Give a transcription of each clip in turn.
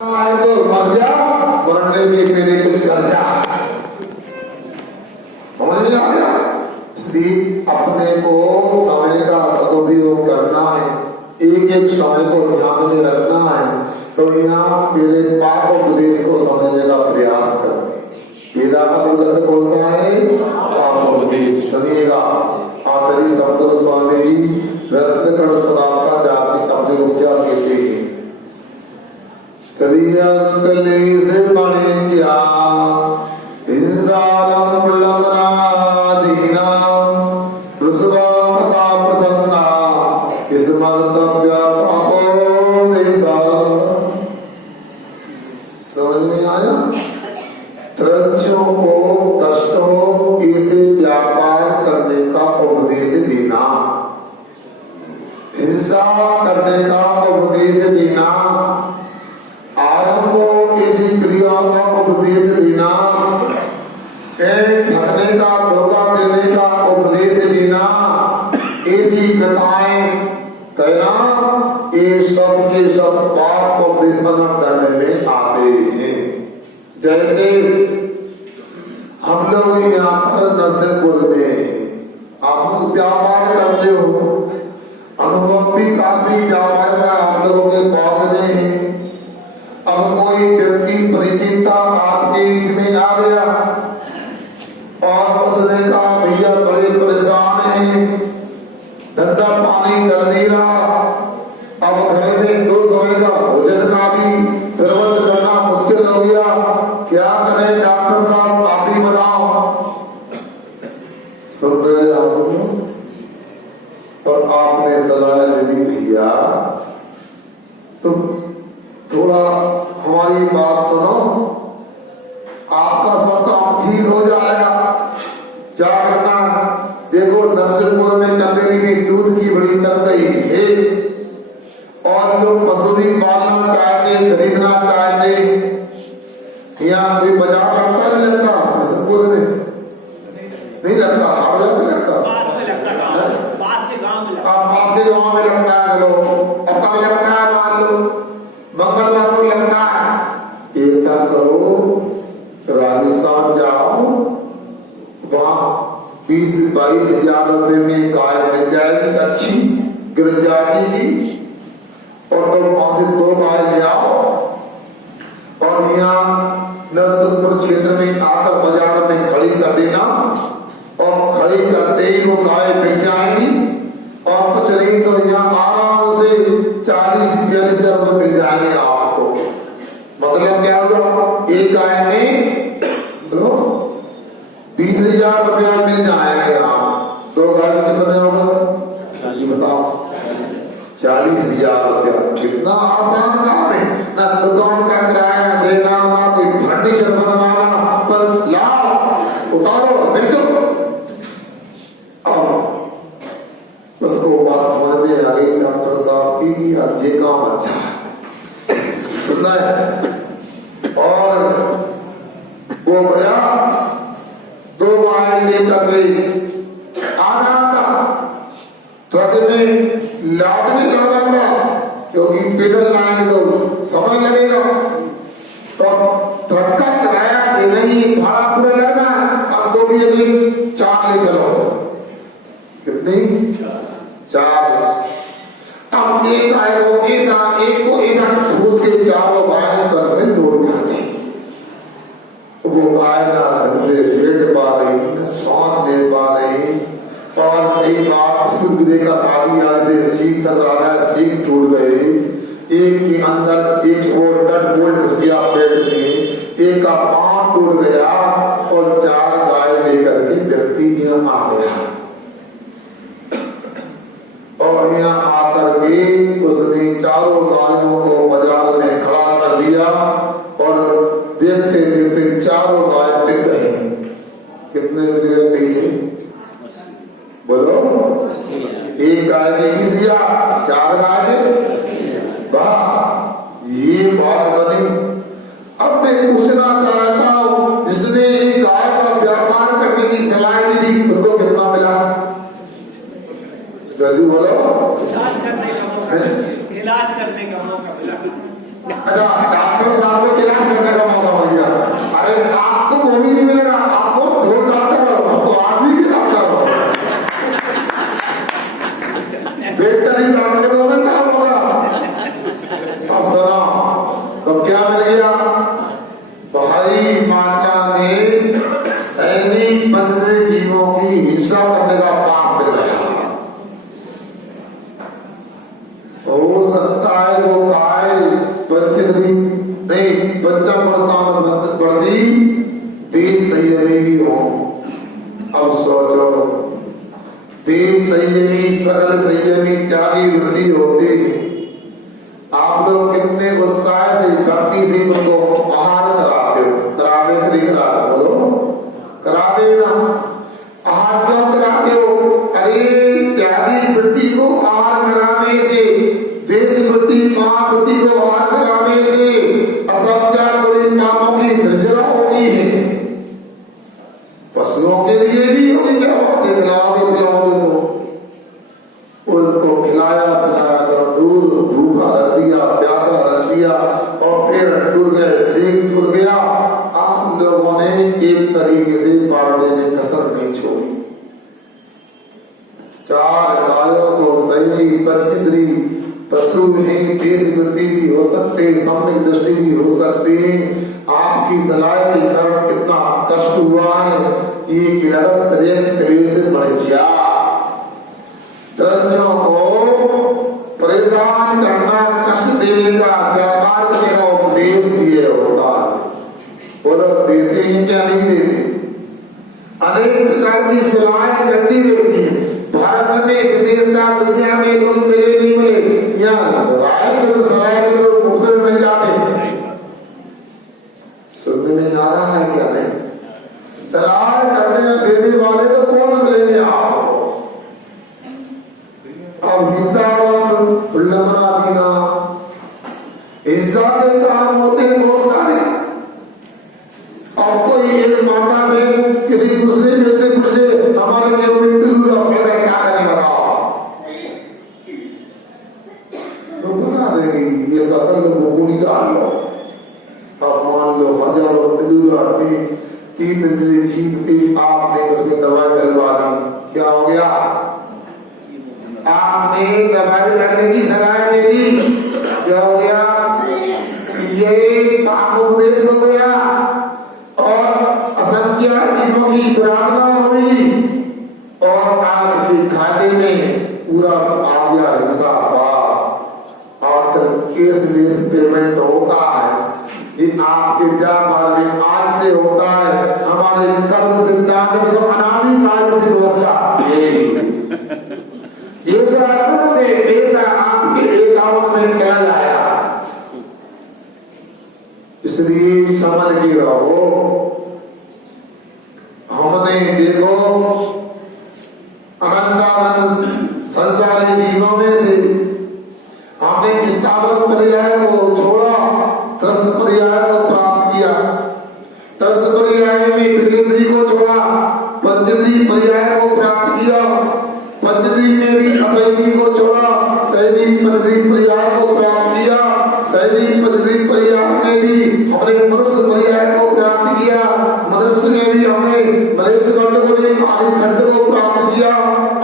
आए तो मर जा, मरने के पहले कुछ कर जा। समझ में आ गया? इसलिए अपने को समय का सदुपयोग करना है, एक एक समय को ध्यान में रखना है। तो यहाँ पहले पाप उपदेश को समझने का प्रयास करते हैं। वेदा का मानदंड कौन सा है? पाप उपदेश। सुनिएगा, आचार्य शब्द स्वामी जी रत्नकर्ण सदाब का जाति अपने को क्या कहते हैं? क्लेश मणिज्या हिंसालम प्रलम्बनादीना प्रसवामता प्रसन्ना स्मर्तव्य पापोदेशा। समझ में आया? त्रच्छों को कष्ट हो ऐसे व्यापार करने का उपदेश देना, हिंसा करने का उपदेश देना, आरंभ किसी क्रिया का उपदेश देना, पेट ढकने का, धोखा देने का उपदेश देना, ऐसी कथाएं कहना, ये सब के सब पाप उपदेश दंड में आते हैं। जैसे हम लोग यहाँ पर नरसिंहपुर में आप लोग व्यापार करते हो, अनुभव भी काफी व्यापार का आप लोगों के पास नहीं है। अब कोई व्यक्ति परिचित आपके इसमें आ गया और उसने कहा भैया बड़े परेशान हैं, धंधा पानी चल नहीं रहा, अब घर में दो समय का भोजन का भी प्रबंध करना मुश्किल हो गया, क्या करें डॉक्टर साहब, आप ही बताओ। सुन रहे आप लोग? और आपने सलाह दे दी भैया तुम थोड़ा हमारी बात सुनो, आपका सब काम ठीक हो जाएगा। क्या करना है? देखो नरसिंहपुर में कंदेरी में दूध की बड़ी तंगी है और लोग पशु भी पालना चाहते, खरीदना चाहते। यहाँ कोई बाजार लगता नहीं लगता नरसिंहपुर में? नहीं लगता, आप लोग नहीं लगता? पास के गाँव में लगता है। लोग अब कब लगता है? मान लो मंगलवार को लगता है। ऐसा करो, राजस्थान जाओ, वहां 20-22 हजार रुपए में गाय मिल जाएगी अच्छी गिरजाती की, और तुम वहां से 2 गाय ले आओ और यहाँ नरसिंहपुर क्षेत्र में आकर बाजार में खड़ी कर देना, और खड़ी करते ही वो गाय बिक जाएंगी, और कुछ नहीं तो यहाँ आराम से 40-42 हजार रुपए मिल जाएंगे आपको। मतलब क्या होगा? एक गाय में 20,000 रुपया मिल जाएंगे आप। 2 गाय में कितने होगा ये बताओ? 40,000 रुपया। कितना आसान काम है ना, दुकान का किराया देना, ना कोई फर्नीचर बनवाना, पर लाओ उतारो बेचो। उसको बात समझ में आ गई डॉक्टर साहब की, आज ये काम अच्छा है, सुनना है। और वो गया 2 गाय लेकर गई, आराम का ट्रक में लाद नहीं करना, क्योंकि पैदल लाएंगे तो समय लगेगा, तो ट्रक का किराया देना ही भाड़ा पूरा लेना। अब 2 भी अभी 4 ले चलो। कितनी? 4। अब एक गाय को ऐसा ठूस के 4 गाय कर में दौड़ जाती। वो गाय ना ढंग से लेट पा रही, सांस ले पा रही, और कई बार स्कूल देकर आदि से सीट तक आ रहा है, सीट टूट गई, एक के अंदर एक नट बोल्ट घुस गया पेट में, एक का पांव टूट गया, और 4 गाय लेकर के व्यक्ति यहाँ आ गया। और यहाँ आकर के उसने 4 गायों को बाजार में खड़ा कर दिया, और देखते देखते 4 गाय बिक गई। कितने मिल गए पैसे? बोलो। एक गाय ने 20,000, 4 गाय ने, वाह, ये बात बनी। अब मैं पूछना चाहता हूं, जिसने गाय का व्यापार करने की सलाह दी उनको कितना मिला? जल्दी बोलो। इलाज करने का मौका मिला। अच्छा, डॉक्टर नहीं पंचम प्रस्थान बढ़ती देश संयमी भी हो। अब सोचो देश संयमी सकल संयमी त्यागी वृद्धि होती, आप लोग कितने उत्साह से भक्ति से उनको आहार कराते हो, करावे तो नहीं कराते, बोलो कराते ना। आहार क्यों कराते हो? अरे त्यागी वृत्ति को आहार कराने से, देश वृत्ति महावृत्ति को आहार कराने से असत्या बड़े पापों की निर्जरा होती है। पशुओं के लिए भी होगी, क्या बात है, खिलाओगे पिलाओगे तो उसको खिलाया पिलाया तो दूर भूखा रख दिया, प्यासा रख दिया और फिर टूट गए, सेक टूट गया। आप लोगों ने एक तरीके से पालने में कसर नहीं छोड़ी। 4 गायों को सही 25 पशु ही तेज वृद्धि भी हो सकते, सामने दृष्टि भी हो सकते हैं। आपकी सलाह के कारण कितना कष्ट हुआ है, ये किरण से बढ़िया तरंजों को परेशान करना, कष्ट देने का व्यापार करने का उपदेश दिए होता है। बोलो देते हैं क्या नहीं देते? अनेक प्रकार की सलाह करती रहती है। भारत में विशेषता दुनिया में लोग मिले नहीं मिले, यहाँ रायचंद सलाह के लोग मुफ्त में मिल जाते हैं। सुनने में आ रहा है क्या? नहीं, सलाह करने देने वाले तो कौन मिलेंगे आपको? अब हिंसा उल्लंघना दीना, हिंसा के काम होते हैं बहुत सारे। अब कोई एक माता में किसी दूसरे में से पूछे हमारे लिए मृत्यु अपने क्या करें बताओ, तो बता देगी ये सकल लोगों को निकाल लो। अब मान लो हजारों आती 3 दिन जीतती, आपने उसमें दवाई डलवा दी, क्या हो गया? आपने दवाई डालने की सलाह दे दी, क्या हो गया? ये पाप उपदेश हो गया और असंख्य जीवों की दुरात्मा हुई और आपके खाते में पूरा आ गया हिस्सा पाप। और केसलेस पेमेंट होता है, ये आपके व्यापार में आज से होता है। हमारे कर्म सिद्धांत में तो अनादिकाल से व्यवस्था है। ये करोगे पैसा आपके अकाउंट में चला जाएगा, इसलिए समझ के रहो। हमने देखो अनंतानंद संसारी जीवों में से हमने स्थापक पर्याय को छोड़ा, त्रस पर्याय को प्राप्त किया। त्रस पर्याय में विकेंद्री को छोड़ा, पंचद्री पर्याय को प्राप्त किया। पंचद्री में भी असैनी को छोड़ा, सैनी पंचद्री पर्याय को प्राप्त किया। सैनी पंचद्री पर्याय में भी हमने मनुष्य पर्याय को प्राप्त किया। मनुष्य में भी हमने मलेश खंड को भी आदि खंड को प्राप्त किया।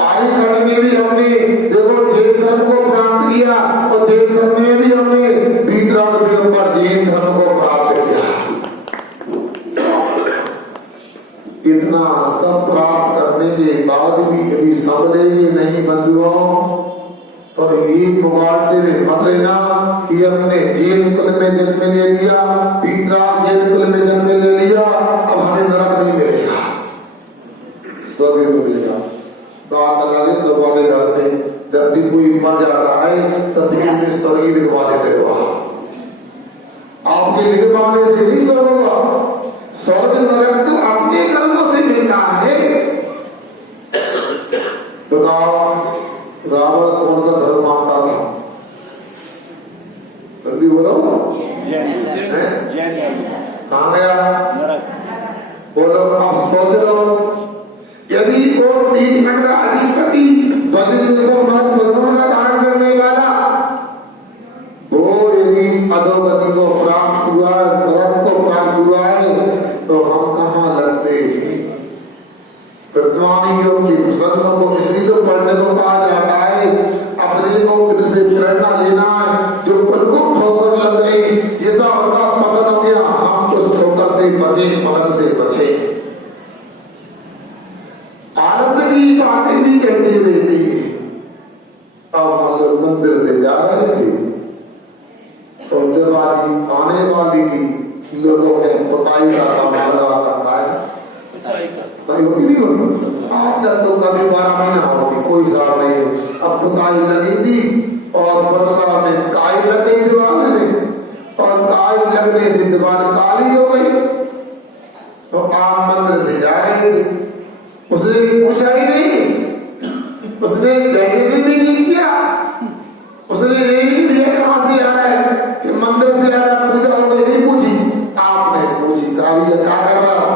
आदि खंड में भी हमने देखो जैन धर्म को प्राप्त किया और जैन धर्म में भी हमने वीतराग देव पर जैन धर्म को प्राप्त किया। इतना सब प्राप्त करने के बाद भी यदि संभलेंगे नहीं बंधुओं, तो ये पुकारते हुए मत रहना कि हमने जैन कुल में जन्म ले लिया, वीतराग जैन कुल में जन्म ले लिया, अब हमें नरक नहीं मिलेगा, स्वर्ग मिलेगा। बात लगे तो वाले घर में जब भी कोई मर जाता है तस्वीर में स्वर्ग लिखवा देते हो। आपके लिखवाने से नहीं स्वर्ग होगा, स्वर्ग नरक तो अपने कर्मों से मिलता है। बताओ रावण कौन सा धर्म मानता था? जल्दी बोलो। कहाँ गया? बोलो। अब सोच लो, यदि वो 3 खंड का अधिपति सगुण का धारण करने वाला वो यदि अधोगति को प्राप्त हुआ है, नरक को प्राप्त हुआ है, तो हम कहाँ लगते हैं? प्रतिमानियों की प्रसंगों को इसलिए तो पढ़ने को कहा जाता है, अपने को किसी से प्रेरणा लेना है। जो पलकों ठोकर लग गई, जैसा उनका पतन हो गया, हम तो ठोकर से बचे, पतन से बचे। आरंभ की बातें भी चलती रहती है। अब हम लोग मंदिर से जा रहे थे, तो जब आने आने वाली थी, लोगों ने पुताई का काम लगा रखा है। पुताई होती नहीं होती, आजकल तो कभी 12 महीना होती, कोई साल नहीं। अब पुताई लगी थी और वर्षा में काई लग गई दीवार में, और काई लगने से दीवार काली हो गई। तो आप मंदिर से जा रहे थे, उसने पूछा ही नहीं, उसने जगह भी नहीं किया, उसने ये भी दिया कहां से आ रहा है कि मंदिर से आ रहा, पूजा हो गई, नहीं पूछी। आपने पूछी, क्या कर रहा हो,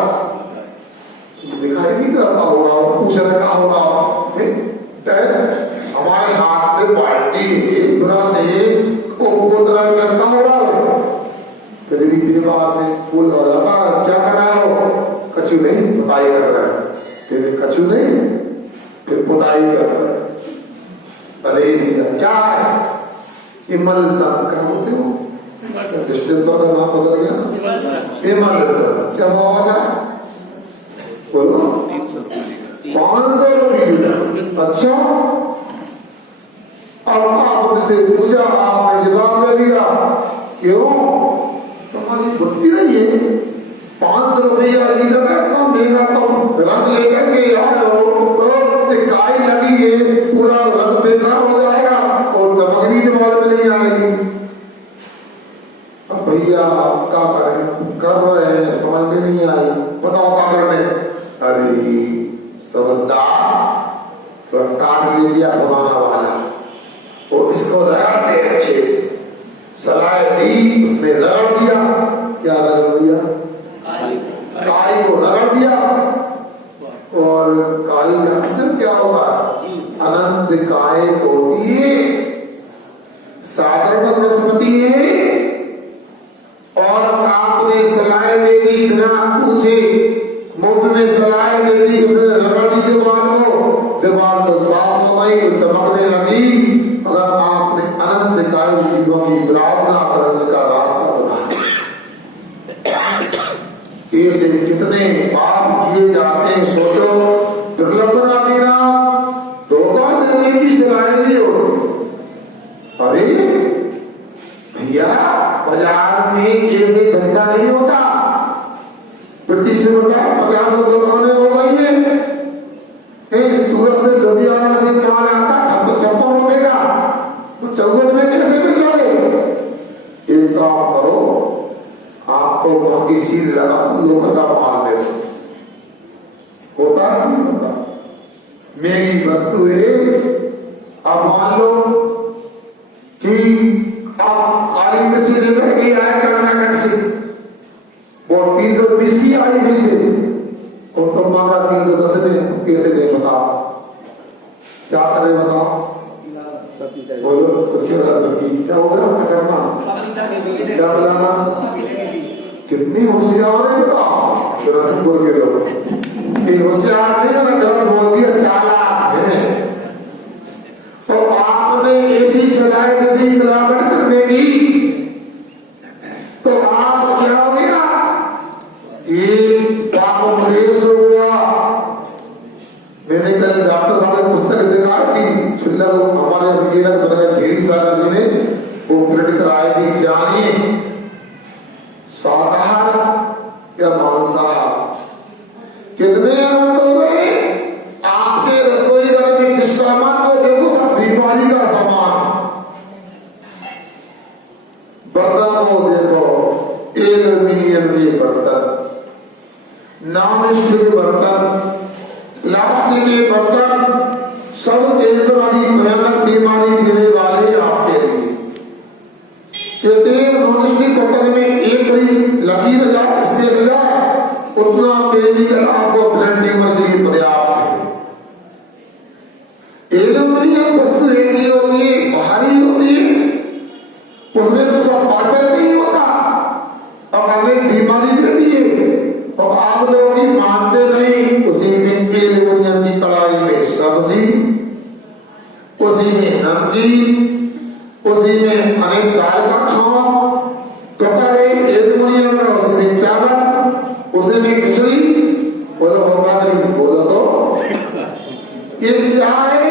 दिखाई नहीं करता हो रहा हो, पूछ रहा कहा हो रहा हो। हमारे हाथ में बाल्टी से गोदरा करता हो रहा हो, कभी भी बात में फूल हो जाता, क्या कर रहा हो, कछु नहीं, पुताई कर रहा है। फिर कछु नहीं, फिर पुताई कर रहा है। अरे भैया क्या है ये मल सन क्या होते हो, डिस्टेंबर का नाम बदल गया, इमल क्या भाव है, बोलो 500 रुपये। अच्छा, अब आपसे पूछा, आपने जवाब दे दिया, क्यों तुम्हारी बुद्धि नहीं है, 500 रुपया लीटर है, इतना महंगा तुम रंग लेकर के आए हो, तो काई लगी है, पूरा रंग बेकार हो जाएगा और चमक भी दिमाग में नहीं आएगी। अब भैया क्या करें, कर रहे हैं, समझ में नहीं आई, बताओ क्या करने। अरे समझदार, तो काट ले दिया पुराना वाला और इसको रगड़ते अच्छे से, सलाह दी, उसने रगड़ दिया, क्या रगड़ दिया, काई को रगड़ दिया, और काई जानते क्या होगा, अनंत काय होती है, साधारण वनस्पति है, और आपने सलाह दे दी बिना पूछे, मुफ्त में सलाह दे दी, उसने रगड़ दी दीवार तो साफ हो गई, चमकने लगी। अगर आपने अनंत काय जीवों की प्रार्थना करने का रास्ता बनाया, ऐसे कितने पाप किए जाते हैं, सोचो, दुर्लभ ना देना, धोखा देने की सलाह भी होती। अरे भैया बाजार में कैसे धंधा नहीं होता, प्रतिस्पर्धा 50 दुकानें हो गई है, सूरत से लुधियाना से माल आता 56 रुपए का, तो 14 में कैसे बेचोगे। एक काम करो, आपको वहां की सील लगा दो, लोगों का माल दे दो, होता नहीं होता, महंगी वस्तु है। अब मान लो कि आप काली मिर्ची लेकर के आए कर्नाटक से, वो 320 की आई मिर्च से, और तुम मांगा 310 में, कैसे दे बताओ, क्या करें बताओ, बोलो क्या होगा करना, क्या बनाना, कितनी होशियार है बताओ रसपुर के लोग, होशियार नहीं मैंने गलत बोल दिया, चालाक है। तो आपने ऐसी सलाह दे दी मिलावट करने की, तो आप क्या हो गया, एक पापोपदेश हो गया। मैंने कल डॉक्टर साहब की पुस्तक दिखाई थी, छुल्ला हमारे विजयनगर बने घेरी सागर जी ने वो प्रिंट कराई थी, जानिए शाकाहार या मांसाहार कितने अंत हो गए। आपके रसोई घर में किस सामान को देखो, सब दीपावली का सामान, बर्तन को देखो, एल्यूमिनियम के बर्तन, नॉन स्टिक बर्तन, प्लास्टिक के बर्तन, सब कैंसर वाली भयानक बीमारी देने वाले आपके लिए। कहते नॉन स्टिक बर्तन में एक ही लकीर या स्पेस जाए, उतना केमिकल आपको ब्लड ट्यूमर के लिए पर्याप्त है। एल्यूमिनियम वस्तु ऐसी होती है, भारी होती है, उसमें कुछ पाचन नहीं होता, अब हमें बीमारी देती है। तो आप लोग भी मानते नहीं, उसी में एल्यूमिनियम की कढ़ाई में सब्जी, उसी में नमकीन, उसी में अनेक दाल का छौंक, कपड़े एल्यूमिनियम का, उसी में चावल, उसी में खिचड़ी, बोलो होगा नहीं, बोलो तो ये क्या है।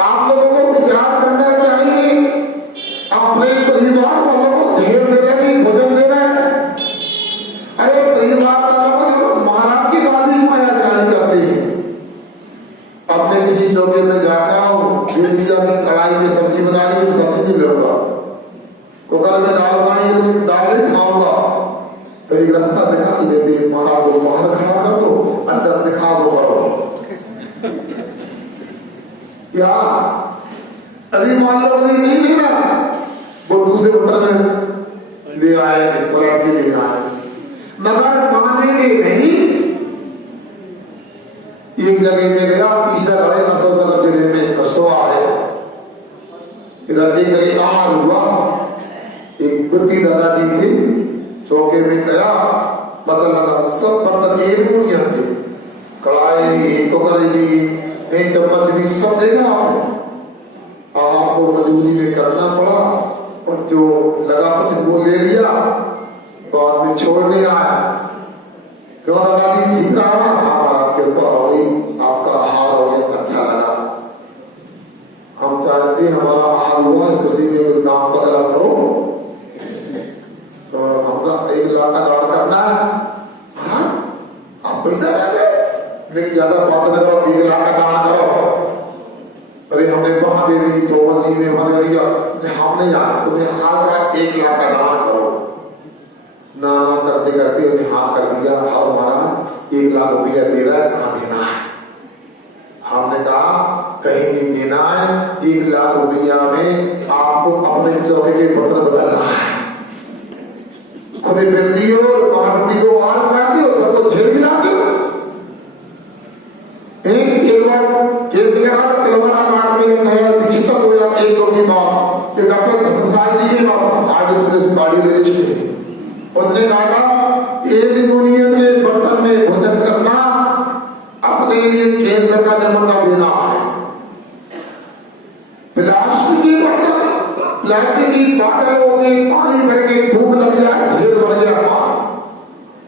आप लोगों को विचार करना चाहिए, अपने परिवार वालों को ध्यान देना रास्ता निकाल लेते, महाराज को बाहर खड़ा कर दो, अंदर दिखाओ करो क्या। अभी मान लो नहीं लेना, वो दूसरे पत्र में ले आए, गुलाब के ले आए, मगर मानेंगे नहीं। एक जगह में गया, तीसरा बड़े नसलनगर जिले में कसवा है, इधर देख रही आहार हुआ। एक बुढ़ी दादाजी थी, चौके में गया, पता लगा सब बर्तन एक मुड़िया पे, कढ़ाई भी, टोकरी भी, एक चम्मच भी, सब देखा आपने। आपको मजबूरी में करना पड़ा, और जो लगा कुछ वो ले लिया, बाद में छोड़ने आया। क्यों दादाजी ठीक रहा ना? आपके ऊपर हो गई, आपका आहार हो गया, अच्छा लगा। हम चाहते हमारा आहार हुआ, इस खुशी में दाम बदला करो, तो हमका 1 लाख का दान करना है। हाँ, आप पैसा देंगे, लेकिन ज्यादा बात न करो, 1 लाख का दान करो। अरे हमने वहां दे दी, तो मंदिर में वहां दे दिया, हमने यार तुम्हें हाल का 1 लाख का दान करो। ना ना करते करते उन्हें हाँ कर दिया। और हमारा 1 लाख रुपया दे रहा है, कहाँ देना है? हमने कहा कहीं नहीं देना है, 1 लाख रुपया में आपको अपने चौके के पत्र बदलना है। खुद व्यक्ति हो, महावती को आड़ मार दो, सबको झेल गिरा दो। एक बार तेलंगाना कांड में नया दीक्षित हो जाता, 1-2 की बात, ये डॉक्टर छत्रसाल जी के बात आज इसमें गाड़ी ले थे। उन्होंने कहा एल्युमिनियम के बर्तन में भोजन करना अपने लिए कैंसर का नमूना देना है। प्लास्टिक की बोतलों में पानी भर के भूख लग जाए, ढेर भर गया पानी,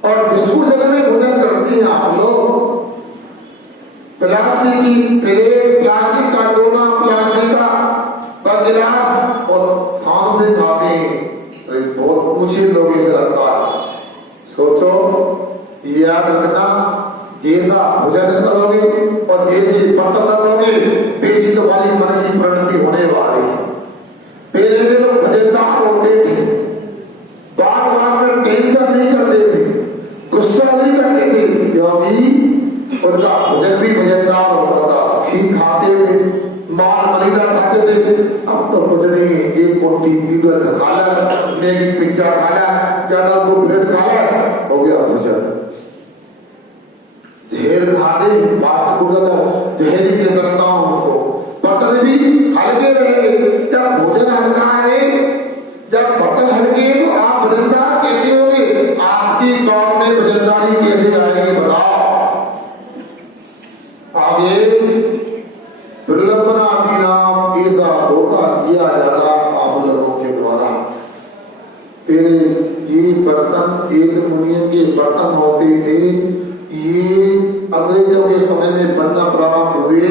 और डिस्पोजल में भोजन करते हैं आप लोग। प्लास्टिक की प्लेट, प्लास्टिक का दोना, प्लास्टिक का गिलास, और सांस से खाते हैं। बहुत ऊंचे लोग इसे लगता है। सोचो, याद रखना, जैसा भोजन करोगे और जैसे बर्तन रखोगे, वैसी तुम्हारी मन की प्रगति होने वाली है। पहले के लोग भजनदार होते थे, बार बार में टेंशन नहीं करते थे, गुस्सा नहीं करते थे, क्योंकि उनका भोजन भी भजनदार होता था। घी खाते थे, माल मलिदा खाते थे। अब तो कुछ नहीं, एक पोटी पीटर खा ला, मैगी पिज्जा खा ला, ज्यादा 2 प्लेट खा ला, हो गया भोजन। जहर खा दे, बात को जहर ही कह सकता हूं उसको। बर्तन भी हल्के रहेंगे। जब भोजन हल्का है, जब बर्तन हल्के हैं, तो आप भजनदार कैसे होंगे? आपकी कौम में भजनदारी कैसे आएगी बताओ? आगे प्रलंबना नाम ऐसा धोखा दिया जा रहा आप लोगों के द्वारा। पहले ये बर्तन एल्युमिनियम के बर्तन होते थे, ये अंग्रेजों के समय में बनना प्रारंभ हुए,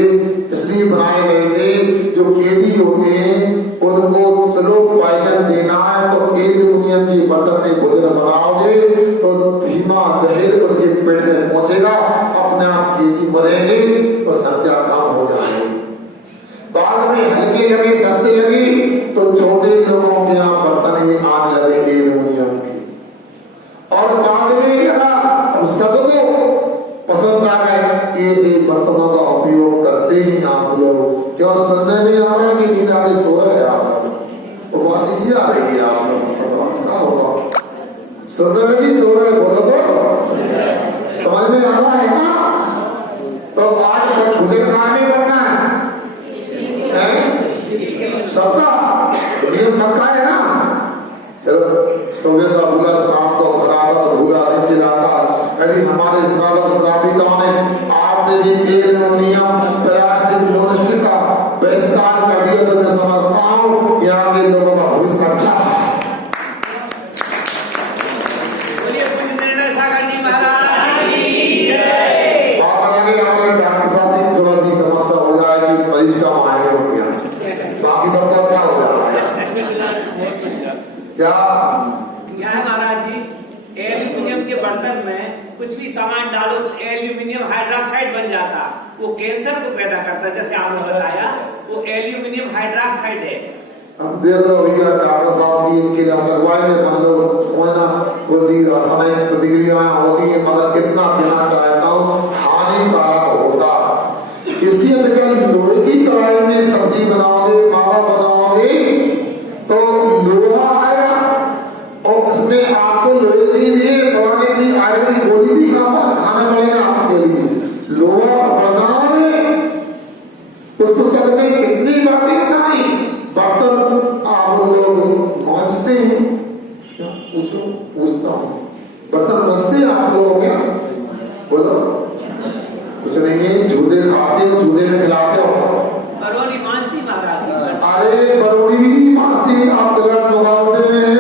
इसलिए बनाए गए थे। जो कैदी होते हैं उनको स्लो पॉइजन देना है, तो एल्युमिनियम के बर्तन में भोजन बनाओगे तो धीमा जहर उनके पेट में पहुंचेगा, अपने आप कैदी मरेंगे, तो संख्या कम हो जाएगी। बाद में हल्के लगे, सस्ते लगे, तो छोटे लोगों के यहाँ बर्तन ही आने लगेंगे एल्युमिनियम के। और बाद में लगा, अब सबको पसंद आ गए, ऐसे बर्तनों का उपयोग करते ही आप लोग। क्यों सुनने में आ रहा है कि नींद आगे सो रहे हैं आप लोग, तो वासी आ रही है आप लोग, क्या होगा? सुन रहे कि सो रहे? बोलो तो समझ में आ रहा है ना? तो आज भोजन खाने बनना है सबका नियम पक्का है ना? चलो, सुबह का बुला, शाम को खराब और भूला नहीं खिलाता। यदि हमारे श्रावक श्राविकाओं ने आज से भी एल्युमिनियम प्लास्टिक मोनिस्टिक का बहिष्कार कर दिया, तो मैं समझता हूँ यहाँ के लोगों का भविष्य अच्छा है। डॉक्टर साहब की थोड़ा सी समस्या हो जाएगी, मरीज का मायने हो गया, बाकी सब तो अच्छा हो जाएगा। क्या महाराज जी, एल्यूमिनियम के बर्तन में कुछ भी सामान डालो तो एल्यूमिनियम हाइड्रोक्साइड बन जाता, वो कैंसर को पैदा करता है। जैसे आपने बताया, वो एल्यूमिनियम हाइड्रोक्साइड है। अब देख लो भैया, डॉक्टर साहब की इनके लगवाए, मान लो समझना, कोई रासायनिक प्रतिक्रिया आपको लोहे के लिए दवाने की आयरन की गोली भी खाना पड़ेगा आपके लिए। लोहा बर्तनों में उस पुस्तक में कितनी बातें बताई। बर्तन आप लोग मांजते हैं क्या? पूछता हूँ, बर्तन मांजते हैं आप लोग क्या? बोलो। कुछ नहीं है, झूले खाते हो, झूले में खिलाते हो। बरौनी मांजती महाराज जी। अरे बरौनी भी नहीं मांजती, आप गलत बोलते हैं।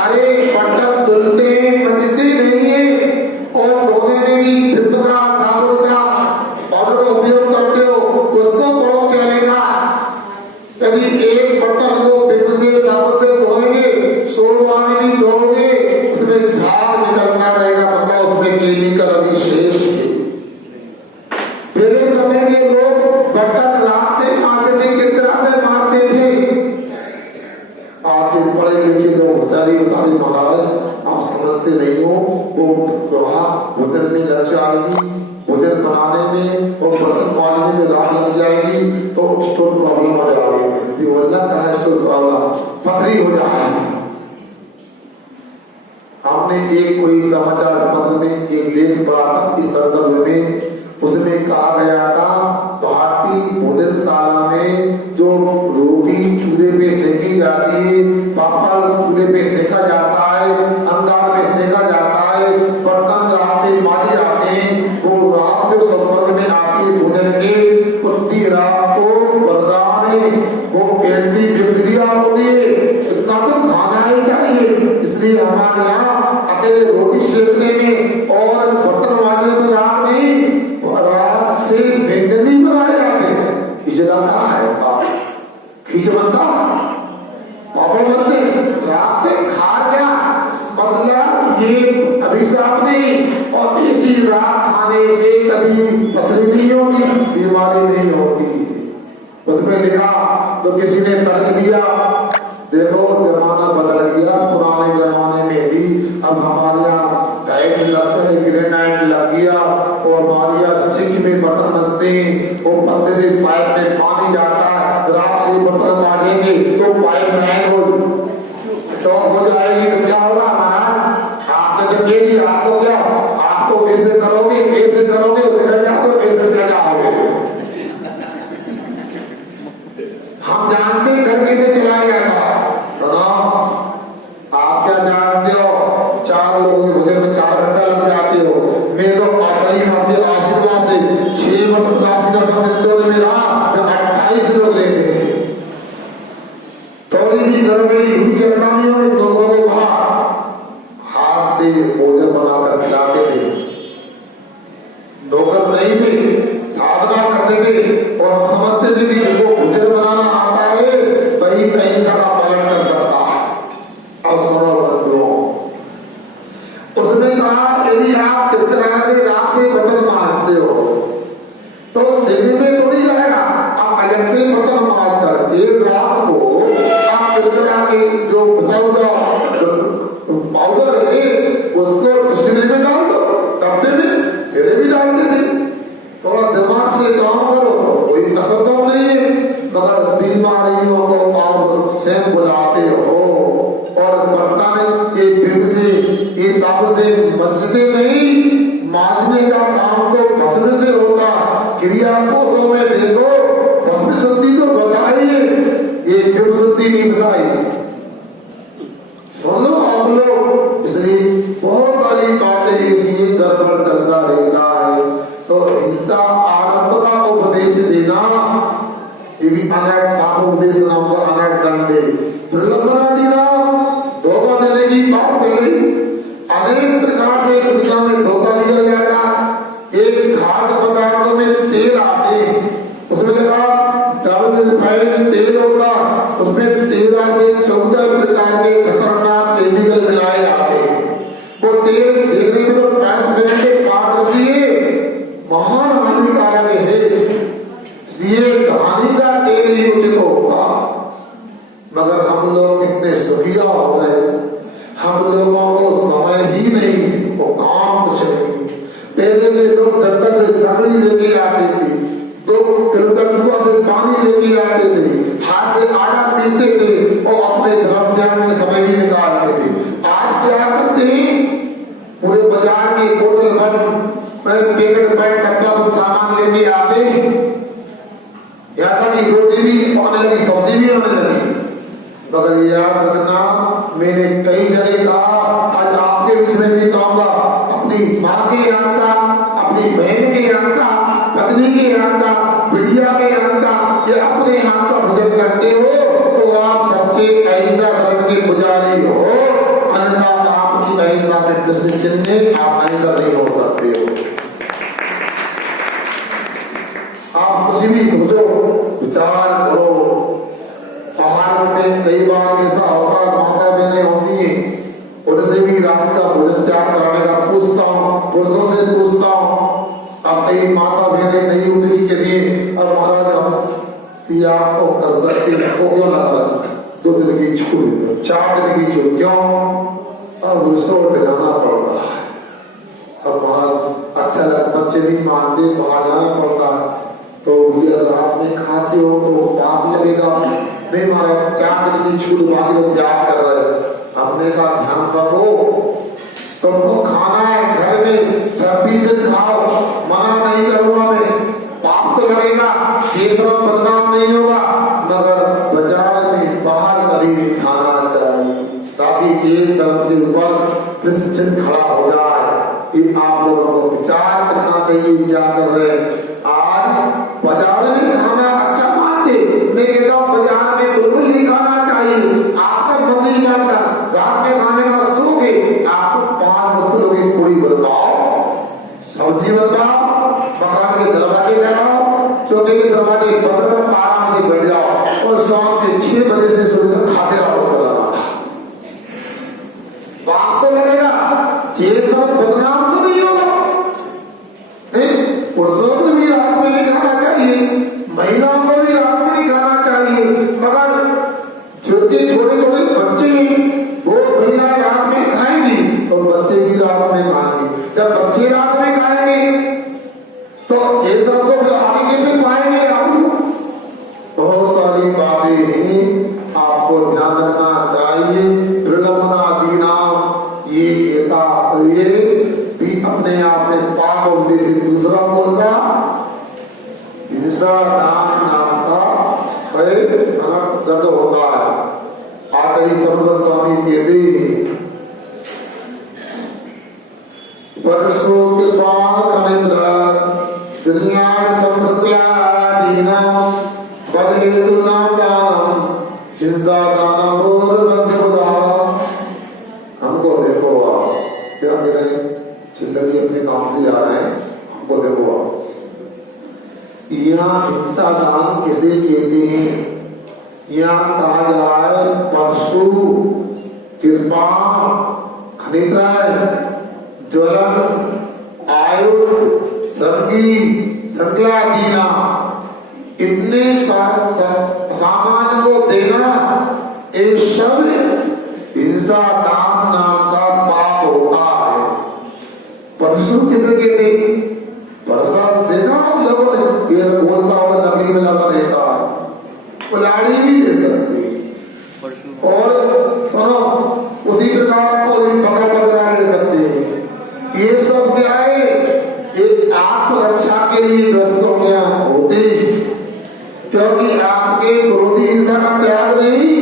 अरे बर्तन धुलते हैं, मजते नहीं है, और धोने में भी विम का साबुन का पाउडर का उपयोग करते हो, उसको पढ़ो क्या लेगा। यदि एक बर्तन को विम से साबुन से धोएंगे, सोलवान भी धोओगे, उसमें झाग निकलता रहेगा, मतलब उसमें केमिकल अभी शेष है। पहले समय के लोग बर्तन राख से मारते थे, किस तरह से मारते थे। आपके पढ़े लिखे लोग होशियारी बताते महाराज आप समझते नहीं हो। वो भोजन में लग जाएगी, भोजन बनाने में और बर्तन मांजने में रात लग जाएगी तो स्टोन प्रॉब्लम हो जाएगी। दिवल्ला का है स्टोन प्रॉब्लम, पथरी हो जाएगी। हमने एक कोई समाचार पत्र में एक लेख पढ़ा था इस संदर्भ में, उसमें कहा गया था भारतीय भोजनशाला में जो रोटी चूल्हे पे सेकी जाती है, पापड़ चूल्हे पे सेका जाता है, अंगार पे सेका जाता है, बर्तन रात से मांजे जाते हैं, वो रात जो संपर्क में आती है भोजन के, उतनी रात को बरदाने वो कैंडी बैक्टीरिया होती है, इतना तो खाना ही चाहिए। इसलिए हमारे यहाँ अकेले रोटी सेकने में और बर्तन मांजने में रात नहीं, रात से व्यंजन भी बनाए जाते हैं। खिचड़ा का है खींच बनता, पापड़ बनते, रात से खा गया मतलब ये अभिशाप नहीं। और इसी रात खाने से कभी पथरी नहीं होती, बीमारी नहीं होती। उसमें लिखा तो किसी ने तर्क दिया, देखो जमाना बदल गया, पुराने जमाने में भी अब हमारे यहाँ टाइल्स लगता है, ग्रेनाइट लग गया, और हमारे यहाँ सिंक में बर्तन मसते हैं, वो पर्दे से पाइप में पानी जाता है, रात से बर्तन मांगेंगे तो पाइप में वो चौक हो जाएगी तो क्या होगा हमारा। आपने जब कह दिया आपको क्या, आपको कैसे करोगे और निकल जाओगे, कैसे क्या जाओगे। हम जानते घर कैसे चलाया जाता। आप क्या जानते हो, 4 लोगों के भोजन में 4 घंटा लग जाते हो। मैं तो सही आशीर्वाद से 6 वर्ष में रहा, 28 लोग लेते हैं। थोड़ी भी घर में हुई चटनी हो, लोगों को बाहर हाथ से भोजन बनाकर खिलाते थे। नौकर नहीं थे, साधना करते थे, और हम समझते थे कि जिनको भोजन बनाना आता है वही अहिंसा का पालन कर सकता है। अब सुनो बंधुओं, उसने कहा यदि आप इस तरह से रात से बर्तन मांजते हो तो सीधे में थोड़ी जाएगा, आप अलग से बर्तन मांज कर एक रात को आप इस तरह के जो बचा हुआ पाउडर है उसको डस्टबिन में डाल दो, डब्बे में पहले भी डालते थे। थोड़ा दिमाग से काम करो, कोई असंभव नहीं है, मगर बीमारियों को आप स्वयं बुलाते हो। और बर्तन के विम से ये साबुन से मजते नहीं, मांजने का काम तो भस्म से होता। क्रिया कोषों में देखो भस्म शुद्धि तो बताइए, ये विम शुद्धि नहीं बताई। सुन लो आप लोग, इसलिए बहुत सारी बातें ऐसी गड़बड़ चलता रहता है। तो हिंसा आरंभ का उपदेश देना, ये भी अनर्थ का उपदेश नाम का अनर्थ दंड दे। प्रलंबना देना, धोखा देने की बात चली। अनेक प्रकार से दुनिया में धोखा दिया जाता। एक खाद्य पदार्थों में तेल आते, उसमें लगा डबल रिफाइंड तेल होता, उसमें 13 से 14 प्रकार के खतरनाक केमिकल मिलाए जाते। वो तेल देखने में तो ट्रांसपेरेंट पारदर्शी है, महान हानिकारक है। इसलिए हानि का तेल ही उचित होगा। मगर हम लोग कितने सुखिया हो गए, हम लोगों को समय ही नहीं और काम कुछ नहीं। पहले के लोग जंगल से लकड़ी लेके आते थे, 2 किलोमीटर कुआं से पानी लेके आते थे, हाथ से आटा पीसते थे और अपने धर्म ध्यान में समय भी निकालते थे। मैंने कई जगह कहा, आज आपके विषय में भी कहूंगा, अपनी माँ के यहाँ का, अपनी बहन के यहाँ का, पत्नी के यहाँ का, बिटिया के यहाँ का, या अपने यहाँ का भोजन करते हो तो आप सच्चे अहिंसा धर्म के पुजारी हो, अन्यथा आपकी अहिंसा में प्रश्न चिन्ह, आप अहिंसा नहीं हो सकते हो। आप कुछ भी सोचो, विचार करो। पहाड़ में कई बार ऐसा होता, माता बहनें होती हैं, उनसे भी रात का भोजन त्याग करने का पूछता हूँ, पुरुषों से पूछता हूँ। अब कई माता बहनें नहीं उठने के लिए, अब महाराज हम आप तो कर सकते हैं, वो क्यों ना कर, 2 दिन की छूट दे दो, 4 दिन की छूट, क्यों? अब रिसोर्ट जाना पड़ता है। अब महाराज अच्छा लगता, बच्चे नहीं मानते, बाहर जाना पड़ता है, तो ये रात में खाते हो तो पाप लगेगा। नहीं महाराज 4 दिन की छूट, बाकी लोग त्याग कर रहे हैं। हमने कहा ध्यान रखो, तुमको खाना है घर में 26 दिन खाओ, मना नहीं करूंगा मैं, पाप तो लगेगा, ये तरफ बदनाम नहीं होगा, मगर बाजार में बाहर कभी नहीं खाना चाहिए, ताकि जेल धर्म के ऊपर प्रश्न खड़ा हो जाए। ये आप लोगों को विचार करना चाहिए, क्या कर रहे हैं। आज बाजार में खाना अच्छा मानते, मैं कहता हूँ बाजार में बिल्कुल नहीं खाना चाहिए। आपका मन नहीं मानता, रात में खाने का शौक है, आपको 5-10 किलो की पूरी बनवाओ, सब्जी बनवाओ, मकान के दरवाजे लगाओ, चौके के दरवाजे बंद कर आराम से बैठ जाओ और शाम के 6 बजे से सुबह तक खाते रहो। पाप तो लगेगा, चेतन बदनाम तो नहीं होगा। पुरुषों को भी रात में नहीं खाना चाहिए, महिलाओं को भी रात में नहीं खाना चाहिए, मगर छोटे छोटे बच्चे वो महिलाएं रात में खाएंगी और बच्चे भी रात में खाएंगे। जब बच्चे रात में खाएंगे तो एक तरफ को आगे कैसे पाएंगे आप? बहुत सारी बातें हैं, आपको ध्यान रखना चाहिए। विडंबना दीना, ये कहता ये भी अपने आप में पाप उपदेश। दूसरा कौन सा? हिंसा दान नाम का अनर्थ दंड होता है। आचार्य समर्थ स्वामी कहते हैं, परशु कृपा खनिन्द्र दुनिया समस्तयादीना बदेतु नाम दानम हिंसा दानम और बंधुदा। हमको देखो आप, क्या मेरे जिंदगी अपने काम से आ रहे हैं, हमको देखो आप। यहाँ हिंसा दान किसे कहते हैं? यहाँ कहा जा रहा है परशु कृपा खनिन्द्र ज्वलन आयुध संगी संकला दीना, इतने सामान को देना एक शब्द हिंसा दान नाम का पाप होता है। परशु किसे कहते हैं? परसा देखा आप लोगों ने, ये बोलता हुआ लकड़ी में लगा रहता है, कुल्हाड़ी भी दे सकती है, और सुनो उसी प्रकार को पकड़ा ले सकते हैं। ये सब क्या है? एक आत्मरक्षा के लिए ग्रस्तों में होते हैं, क्योंकि आपके विरोधी हिंसा का त्याग नहीं,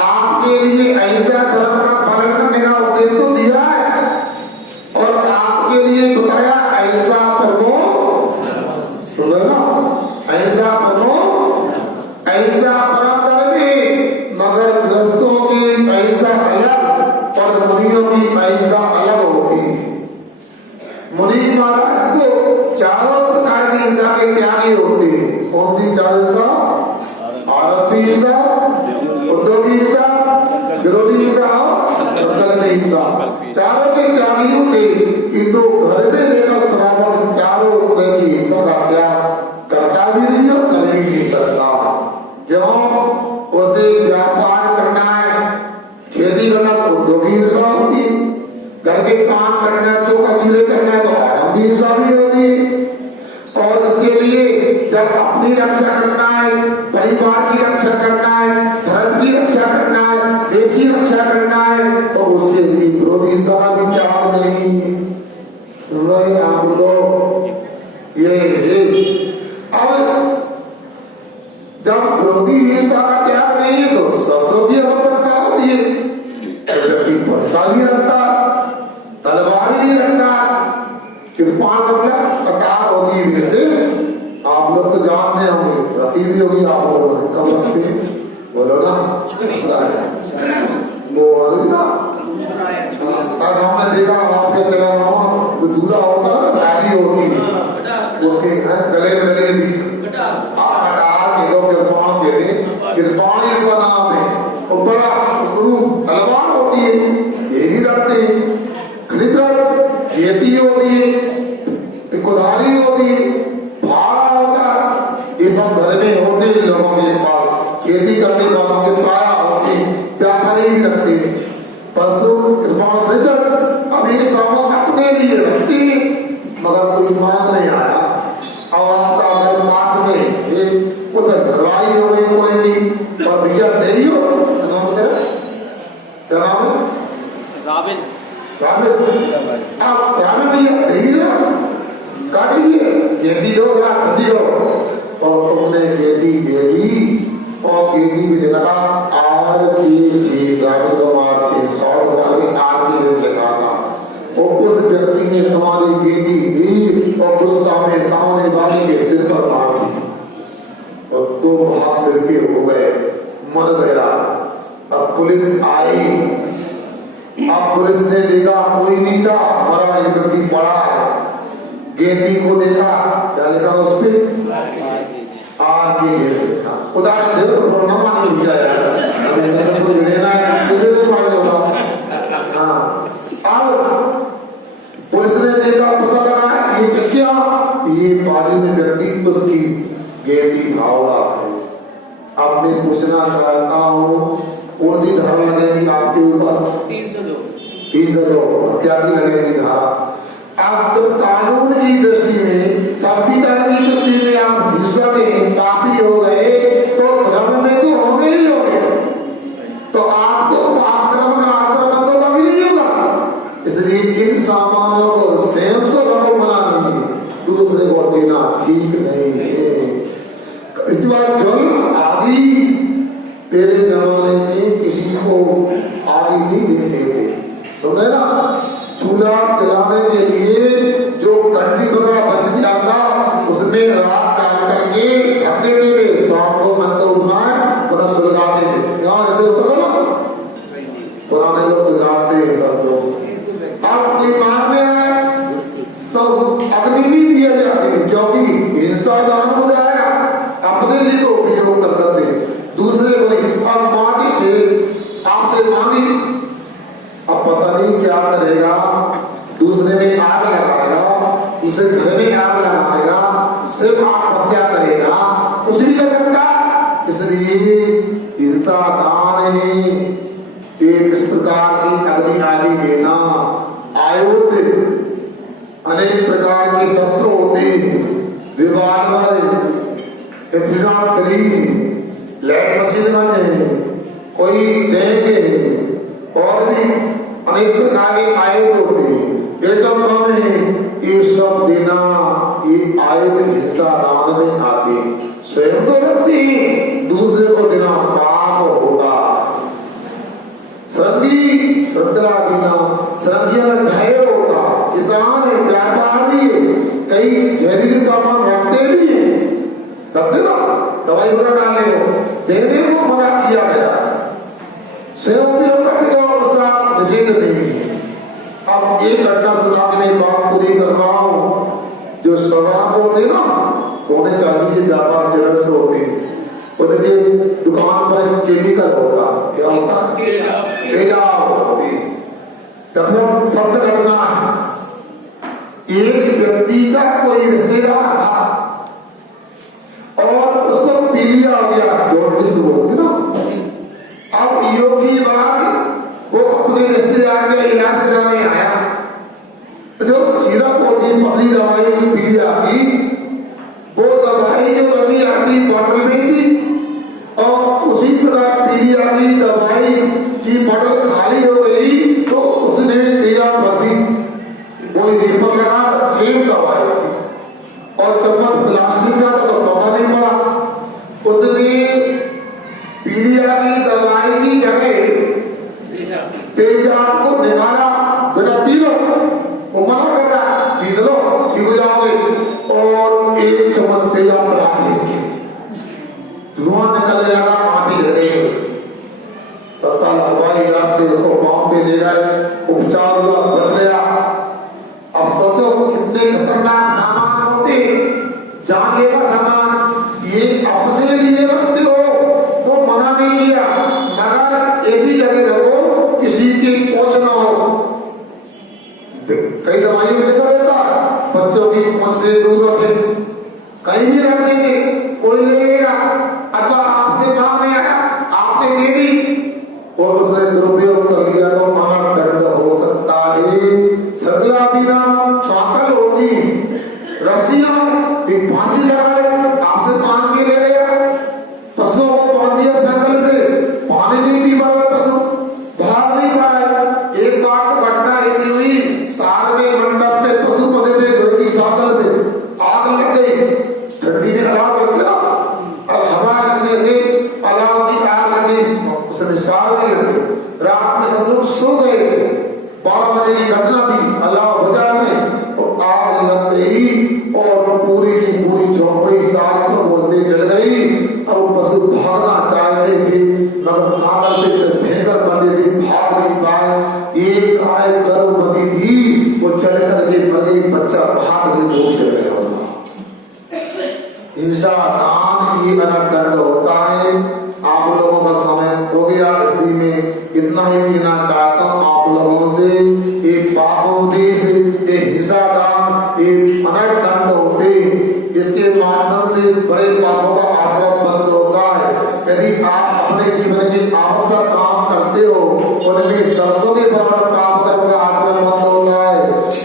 आपके लिए अहिंसा धर्म का पालन करने का उपदेश तो दिया है, और आपके लिए बताया अहिंसा परमो, सुन रहे ना, अहिंसा परमो, अहिंसा परम धर्म है। मगर ग्रस्तों की अहिंसा अलग और मुनियों की अहिंसा अलग होती है। मुनि महाराज तो चारों प्रकार की हिंसा के त्यागी होते हैं। कौन सी 4 हिंसा? आरंभी हिंसा, उद्योगी हिंसा, विरोधी हिंसा और संकल्प हिंसा, चारों के त्यागी होते। किंतु घर में रहकर श्रावण चारों तरह की हिंसा का त्याग करता भी नहीं और कर भी नहीं सकता। क्यों? उसे व्यापार करना है, खेती करना उद्योगी हिंसा होती है, घर के काम करना, चौका चूल्हे करना है तो आरंभी हिंसा भी होती है। और इसके लिए जब अपनी रक्षा करना है, परिवार की रक्षा करना है, धर्म की रक्षा करना है, देश की रक्षा करना है, तो उसके लिए विरोधी हिंसा का भी त्याग नहीं। सुन रहे आप लोग? ये अब जब विरोधी हिंसा का त्याग नहीं है तो शस्त्रों की आवश्यकता होती है। फरसा भी रखता, तलवार भी रखता। कृपाण मतलब कटार होती है वैसे, आप लोग तो जानते होंगे, रखी भी होगी आप लोगों ने, कब रखते हैं बोलो ना, वो ना शायद हमने देखा आपके चला जो दूल्हा होता है शादी होती है उसके गले में गले भी कटार के दो कृपाण के दे, कृपाण इसका नाम है। और बड़ा गुरु तलवार होती है ये भी रखते हैं, खरीदर खेती होती है, कुदारी होती है, भाड़ा होता है, ये सब घर में होते हैं लोगों के पास, खेती करने वालों के प्राय होते हैं, व्यापारी भी रखते हैं। पशु कृपाण खरीदर अब ये सामान अपने लिए रखते हैं, मगर कोई मांग नहीं आया। अब आपका घर पास में एक उधर लड़ाई हो गई कोई भी और भैया नहीं हो, क्या नाम तेरा, क्या नाम है? राबिन। राबिन, आप राबिन भैया नहीं हो, काट लीजिए, गेंदी दो या गंदी दो, और तुमने गेंदी दे दी और गेंदी भी लगा आर की छी राबिन को मार छी 100 राबिन आर की दिन से कहा था। और उस व्यक्ति ने तुम्हारी गेंदी दी और गुस्सा में सामने वाले के सिर पर मार दी और 2 भाग सिर के हो गए, मर गया। अब पुलिस आई, अब पुलिस ने देखा कोई नहीं था, मरा एक व्यक्ति पड़ा है, गेंदी को देखा, क्या लिखा उस पे आगे उदाहरण दे तो प्रोनामा नहीं लिया यार, अभी दर्शक को लेना है किसे नहीं मालूम होगा। हाँ, अब पुलिस ने देखा, पता लगा ये किसका, ये बाजू में व्यक्ति उसकी गेंदी भावड़ा है। अब मैं पूछना चाहता हूँ कौन सी धारा लगेगी आपके ऊपर? 302 हत्या की लगेगी धारा। अब तो कानून की दृष्टि में संविधान की दृष्टि में आप हिंसा में पापी हो गए तो धर्म में तो होंगे ही होंगे, तो आपको पाप कर्म का आक्रमण तो कभी नहीं होगा। इसलिए इन सामानों को स्वयं तो रखो, मना नहीं, दूसरे को देना ठीक नहीं है। इसके बाद जल आदि पहले जमाने में किसी को आदि नहीं देते थे, सुने ना, चूल्हा जलाने के लिए जो कंडी वगैरह बच जाता उसमें रात डाल करके ढक देते थे, शाम को मन तो उठाए बरस सुलगाते थे। यहाँ ऐसे होता था ना, पुराने लोग तो जानते हैं सब लोग। अब कोई मांग में आए तो अग्नि भी दिया जाती थी, क्योंकि हिंसा दान हो जाएगा, अपने लिए तो उपयोग कर सकते, दूसरे को नहीं। अब माटी से आपसे मांगी, अब पता नहीं क्या करेगा, दूसरे में आग लगाएगा, उसे घर में आग लगाएगा, सिर्फ आत्महत्या करेगा, कुछ भी कर सकता। इसलिए हिंसा दान है, एक इस प्रकार की अग्नि आदि देना, आयुध अनेक प्रकार के शस्त्र होते हैं, रिवॉल्वर, लैंड मशीन है, कोई टैंक है, और भी अनेक प्रकार के आयुध होते हैं, एटम बम है, ये सब देना, ये आयुध हिंसा दान में आते। स्वयं तो रखती, दूसरे को देना पाप होता। सरंगी श्रद्धा देना, सरंगिया धैर्य होता, किसान है, व्यापारी है, कई जहरीले सामान रखते भी है, तब देना दवाई वगैरह डालने को, देने को मना किया गया, स्वयं उपयोग करने का उसका निषेध नहीं। अब एक घटना सुना के मैं बात पूरी कर रहा हूँ, जो शराब होते ना, सोने चांदी के व्यापार के रस होते, उनके दुकान पर एक केमिकल होता, क्या होता? तेजाब होती। तब शब्द घटना है, एक व्यक्ति का कोई रिश्तेदार था और उसको पीलिया हो गया, जॉन्डिस बोलते ना। अब योगी बात वो अपने रिश्तेदार में इलाज कराने आया, जो सिरप होती पतली दवाई पीलिया की, वो दवाई जो लगी आती बॉटल में थी, और उसी प्रकार पीलिया की दवाई की बॉटल खाली हो गई तो उसने दिया भर दी, कोई दीपक लगा, सेम दवाई थी, और चम्मच प्लास्टिक का तो पता नहीं पड़ा, उसने पीलिया की दवाई की जगह तेजाब को निकाला, बेटा पी लो, वो मना कर रहा है, पी लो ठीक हो जाओगे, और एक चम्मच तेजाब बढ़ा दी इसकी, धुआं निकलने लगा, माटी गिर गई उसकी। तत्काल हवाई जहाज से उसको बॉम्बे ले गए, उपचार हुआ, बच गया। अब सोचो कितने खतरनाक सामान होते, जानलेवा सामान, ये अपने लिए रखते हो तो मना नहीं किया, मगर ऐसी जगह रखो किसी की पहुंच ना हो। कई दवाई में लिखा रहता है बच्चों की पहुंच से दूर रखें, कहीं भी रख देंगे, कोई ले लेगा, अथवा आपसे मांगने आया आपने दे दी और उसने दुरुपयोग कर लिया तो महादंड हो सकता है। सगला चाकल होगी, रस्सियां भी फांसी लगाए, आपसे मांग के ले गया, पशुओं को बांध दिया साइकिल से, पानी नहीं पी पा रहा पशु, भाग नहीं पा रहा। एक बार तो घटना ऐसी हुई, साल में मंडप में पशु बंधे थे लोहे की साइकिल से, आग लग गई, ठंडी में अलाव लग गया, और हवा लगने से अलाव की आग लगी, उसमें साल नहीं लगी। रात में सब लोग सो गए थे, 12 बजे की घटना थी, अलाव बुझा में तो आग लग गई और पूरी की पूरी झोपड़ी साल से बोलते जल गई। अब पशु भागना चाहते थे मगर सागर से भयंकर बंधे थे, भाग नहीं पाए। एक गाय गर्भवती थी, वो चल करके मर गई, बच्चा भाग में डूब चल गया। हिंसा दान ही अनर्थ होता है। आप लोगों का समय हो गया, इसी में इतना ही कहना चाहता हूँ आप लोगों से, एक पापोपदेश, एक हिंसा दान, एक अनर्थ दंड होते, इसके माध्यम से बड़े पापों का आश्रम बंद होता है। यदि आप अपने जीवन के आवश्यक काम करते हो, उनमें सरसों के बराबर काम करने का आश्रम बंद होता है,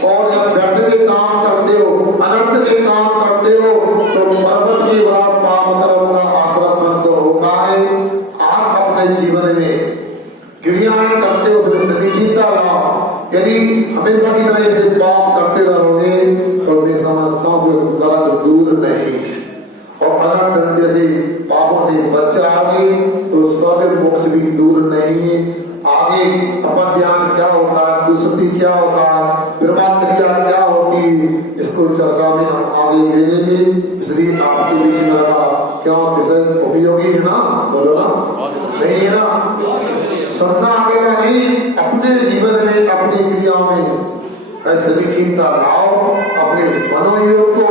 और जब व्यर्थ के काम करते हो, अनर्थ के काम करते हो, तो पर्वत के बराबर पाप कर्म का आश्रम बंद होता है। आप अपने जीवन में क्रियाएं करते हो, उसमें सतीशीलता लाओ। यदि हमेशा की तरह से पाप करते रहोगे तो मैं समझता हूँ कि गलत दूर नहीं, और अनर्थ जैसे पापों से बच जाओगे तो स्वर्ग मोक्ष भी दूर नहीं। आगे अपन ध्यान क्या होता है, दुष्टि क्या होता है, ब्रह्मचर्या क्या होती है, इसको चर्चा में हम आगे ले लेंगे। इसलिए आपके बीच में लगा क्या विषय उपयोगी है ना, बोलो ना, नहीं है ना, सुनना आगे का नहीं, अपने जीवन में अपनी क्रियाओं में ऐसी चिंता लाओ, अपने मनोयोग को,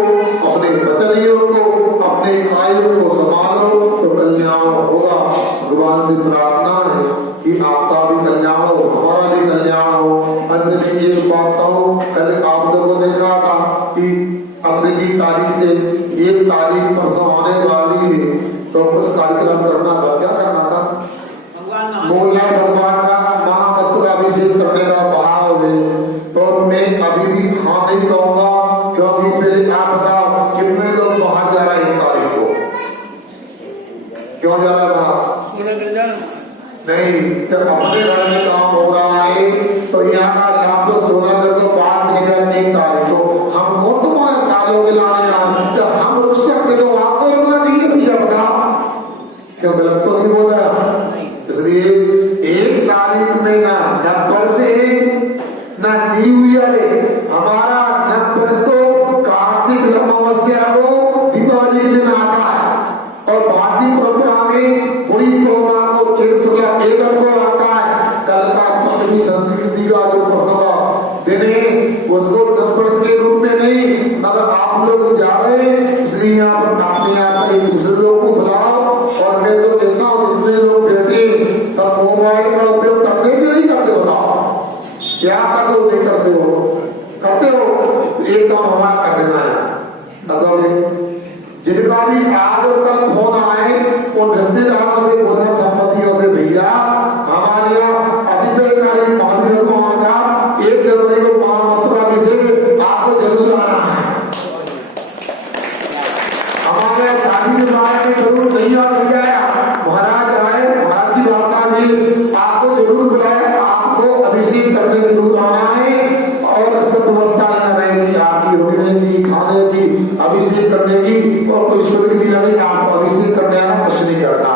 अपने वचन योग को, अपने आयु को संभालो तो कल्याण होगा। भगवान से प्रार्थना है कि आपका भी कल्याण हो, हमारा भी कल्याण हो। अंत में एक बात कहूं, कल आप लोगों ने कहा था कि अगले की तारीख से 1 तारीख परसों आने वाली है, तो कुछ कार्यक्रम करना था, क्या करना था? बोलना भगवान का महामस्तकाभिषेक करने का भाव है, तो मैं अभी भी हाँ नहीं कहूंगा, क्योंकि पहले आप बताओ कितने लोग बाहर जा रहे हैं 1 तारीख को? क्यों जा रहा है बाहर? नहीं, जब अपने घर में काम हो रहा है तो यहाँ का लाभ तो सोना कर दो, बाहर नहीं जाए 3 तारीख को। हम कौन तुम्हारे सालों के लाने आए, जब हम रुक सकते तो आपको रुकना चाहिए भैया, बताओ क्यों? गलत तो नहीं बोल रहा। इसलिए 1 तारीख में ना नववर्ष है ना न्यू ईयर है, हमारा नववर्ष तो कार्तिक अमावस्या को दीपावली के दिन आता है, और भारतीय परंपरा में गुड़ी पौर्णिमा को चैत्र शुक्ला 1 को आता है। कल का पश्चिमी संस्कृति का जो प्रसंग दिन है उसको नववर्ष के रूप में नहीं, मगर आप लोग जा रहे हैं, इसलिए यहाँ पर अपने यहाँ पर एक दूसरे लोग को बुलाओ। और मैं तो कहता हूँ जितने लोग बैठे सब मोबाइल का उपयोग करते कि नहीं करते, बताओ क्या करते हो? नहीं करते हो? करते हो तो एक काम हमारा कर देना है, कर दोगे? जिनका भी आज और कल फोन आए उन रिश्तेदारों से बोलना, संपत्तियों से, भैया हमारे यहाँ अतिशयकारी महावीर भगवान का 1 जनवरी को महामस्तकाभिषेक आपको जरूर आना है। हमारे शादी विवाह में जरूर नहीं आ जाएगा, महाराज आए, महाराज की भावना भी आपको जरूर बुलाया, आपको अभिषेक करने जरूर आना है, और सब व्यवस्थाएं रहेंगी आपकी, रुकने की, खाने की, अभिषेक करने की, और कोई शुल्क नहीं लगेगा, आपको अभिषेक करने आना, कुछ नहीं करना।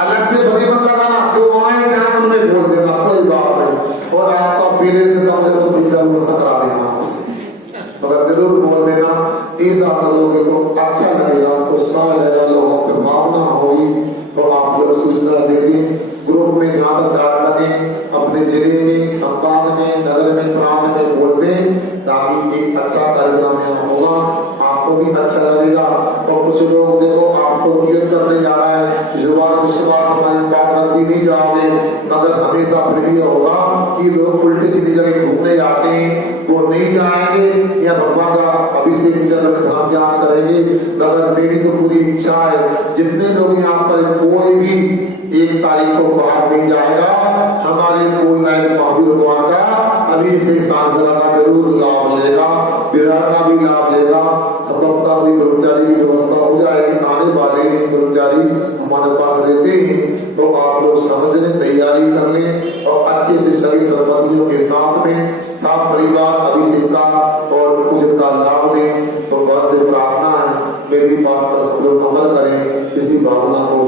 अलग से बड़ी मत लगाना, जो आए क्या उन्हें बोल देना, कोई बात नहीं। और आपका पीने से कम से कम 20 व्यवस्था करा देना आपसे, मगर जरूर बोल देना। ऐसा करोगे तो अच्छा लगेगा, उत्साह रहेगा, लोगों पे भावना होगी। तो आप लोग सूचना दे दें ग्रुप में, जहाँ तक डाल सकें अपने जिले में, संपाद में, नगर में, प्रांत में बोल दें, ताकि एक अच्छा कार्यक्रम यहाँ होगा, आपको भी अच्छा लगेगा। तो कुछ लोग देखो आपको नियत करने जा रहा है, युवा विश्वास हमारी बात रखती नहीं जाओगे, मगर हमेशा फिर ये होगा कि लोग उल्टी सीधी जगह घूमने जाते हैं, वो नहीं जाएंगे या भगवान का अभिषेक जगह में ध्यान ध्यान करेंगे। मगर मेरी तो पूरी इच्छा है जितने लोग यहाँ पर, कोई भी 1 तारीख को बाहर नहीं जाएगा, हमारे पूर्ण नायक महावीर भगवान का अभिषेक सांगला का जरूर लाभ लेगा, विराट का भी लाभ लेगा। संभवतः कोई कर्मचारी की व्यवस्था हो जाएगी, आने वाले हैं कर्मचारी हमारे पास रहते हैं, तो आप लोग समझ लें, तैयारी कर लें और अच्छे से सभी सर्वपतियों के साथ में साथ परिवार अभिषेक का और पूजन का लाभ लें। तो बस से प्रार्थना है मेरी बात पर सब लोग अमल करें, इसी भावना को